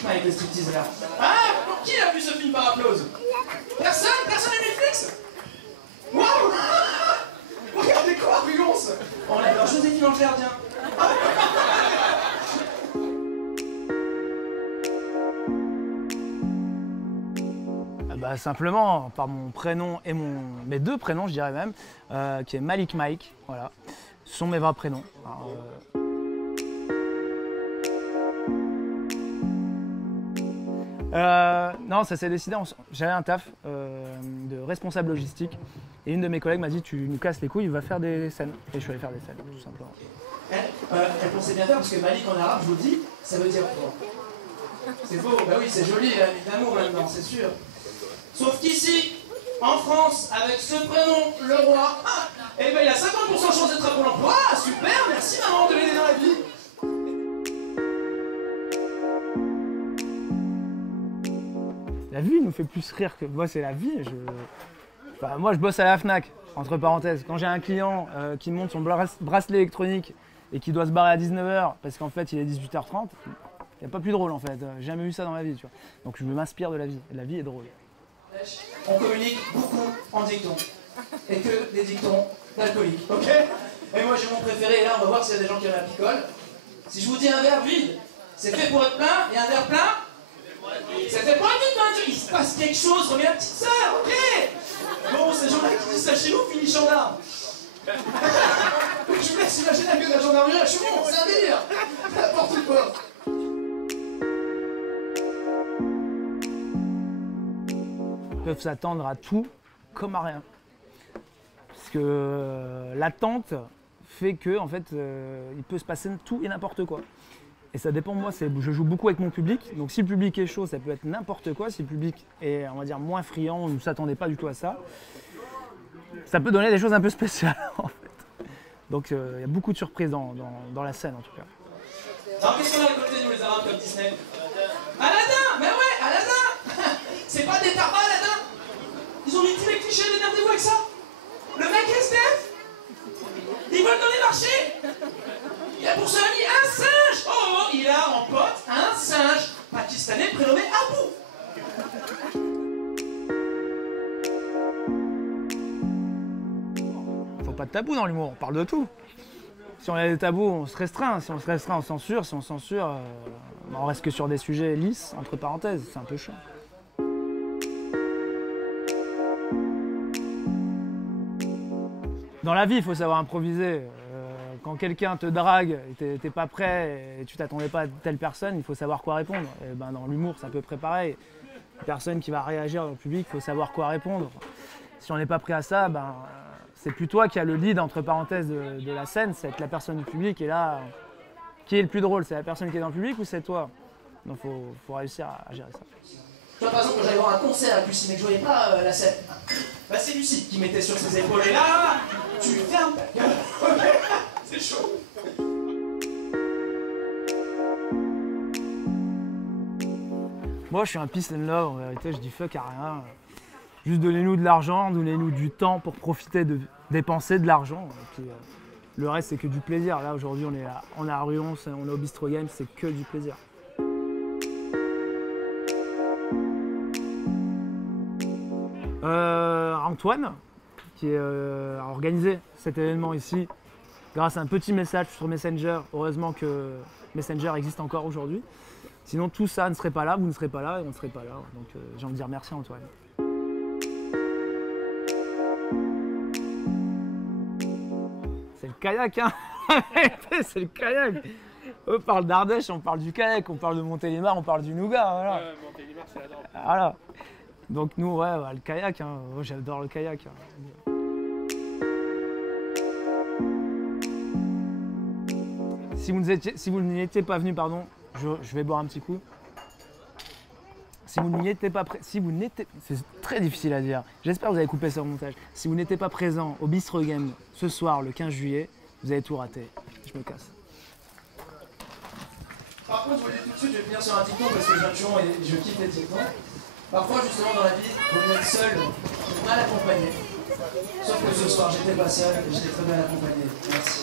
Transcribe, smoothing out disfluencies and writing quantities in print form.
Magic Mike, le striptease là. Ah, qui a vu ce film par applause? Personne? Personne n'a Netflix? Waouh! Regardez quoi, Rugonce? On adore Joséphine Ange Gardien. Bah, simplement par mon prénom et mes deux prénoms, je dirais même, qui est Malik Mike. Voilà. Ce sont mes 20 prénoms. Alors, non, ça s'est décidé. J'avais un taf de responsable logistique et une de mes collègues m'a dit: tu nous casses les couilles, il va faire des scènes. Et je suis allé faire des scènes, tout simplement. Elle pensait bien faire parce que Malik en arabe, je vous le dis, ça veut dire quoi? C'est beau, bah oui, c'est joli, d'amour maintenant, c'est sûr. Sauf qu'ici, en France, avec ce prénom, le roi, eh ben il a 50% de chance d'être à Pôle emploi. Super, merci maman de l'aider dans la vie. La vie nous fait plus rire que moi, c'est la vie. Enfin, moi, je bosse à la Fnac, entre parenthèses. Quand j'ai un client qui monte son bracelet électronique et qui doit se barrer à 19h parce qu'en fait, il est 18h30, il n'y a pas plus drôle en fait. J'ai jamais vu ça dans ma vie, tu vois. Donc je m'inspire de la vie. La vie est drôle. On communique beaucoup en dictons. Et que des dictons d'alcooliques, ok? Et moi j'ai mon préféré, et là on va voir s'il y a des gens qui ont la picole. Si je vous dis un verre vide, c'est fait pour être plein, et un verre plein, c'est fait pour être vide, il se passe quelque chose, reviens la petite sœur, ok? Bon, ces gens-là qui disent ça chez nous finissent gendarme. Je vous laisse imaginer la gueule de la gendarmerie, je suis bon, c'est un délire. N'importe quoi. Peuvent s'attendre à tout comme à rien. Parce que l'attente fait que en fait, il peut se passer tout et n'importe quoi. Et ça dépend de moi, je joue beaucoup avec mon public. Donc si le public est chaud, ça peut être n'importe quoi. Si le public est, on va dire, moins friand, on ne s'attendait pas du tout à ça, ça peut donner des choses un peu spéciales en fait. Donc il y a beaucoup de surprises dans la scène en tout cas. Alors qu'est-ce qu'on a à côté de nous les Arabes comme Disney? Aladdin! Mais ouais, Aladdin! C'est pas des tabacs, Aladdin! Ils ont mis tous les clichés, démerdez-vous avec ça! Le mec SDF! Ils volent dans les marchés! Il a pour son ami un singe! Oh, il a en pote un singe pakistanais prénommé Abu! Faut pas de tabou dans l'humour, on parle de tout. Si on a des tabous, on se restreint. Si on se restreint, on censure. Si on censure, on reste que sur des sujets lisses, entre parenthèses. C'est un peu chiant. Dans la vie, il faut savoir improviser. Quand quelqu'un te drague et t'es pas prêt et tu t'attendais pas à telle personne, il faut savoir quoi répondre. Et ben, dans l'humour, c'est à peu près pareil. Une personne qui va réagir dans le public, il faut savoir quoi répondre. Si on n'est pas prêt à ça, ben, c'est plus toi qui as le lead, entre parenthèses, de la scène. C'est être la personne du public. Et là, qui est le plus drôle? C'est la personne qui est dans le public ou c'est toi? Donc il faut réussir à gérer ça. Tu vois, par exemple, quand j'allais voir un concert avec Lucie, mais que je voyais pas la scène, bah c'est Lucie qui mettait sur ses épaules. Et là, tu fermes ta gueule. Ok, c'est chaud. Moi, je suis un peace and love. En vérité, je dis fuck à rien. Juste donnez-nous de l'argent, donnez-nous du temps pour profiter de dépenser de l'argent. Et puis, le reste, c'est que du plaisir. Là, aujourd'hui, on est à Ruon, on est au Bistro Game, c'est que du plaisir. Antoine, qui a organisé cet événement ici, grâce à un petit message sur Messenger. Heureusement que Messenger existe encore aujourd'hui. Sinon, tout ça ne serait pas là, vous ne serez pas là et on ne serait pas là. Donc, j'ai envie de dire merci Antoine. C'est le kayak, hein. C'est le kayak. On parle d'Ardèche, on parle du kayak, on parle de Montélimar, on parle du Nougat. Voilà. Montélimar, c'est la drogue. Voilà. Donc nous, ouais, le kayak, hein. Oh, j'adore le kayak. Si vous n'y étiez pas venu, pardon, je vais boire un petit coup. Si vous n'y étiez pas c'est très difficile à dire. J'espère que vous avez coupé ça au montage. Si vous n'étiez pas présent au Bistro Game ce soir, le 15 juillet, vous avez tout raté. Je me casse. Par contre, je vous le dis tout de suite, je vais finir sur un dicton parce que je viens de Chouan et je kiffe les dictons. Parfois, justement, dans la vie, il vaut mieux être seul, mal accompagné. Sauf que ce soir, j'étais pas seul, j'étais très bien accompagné. Merci.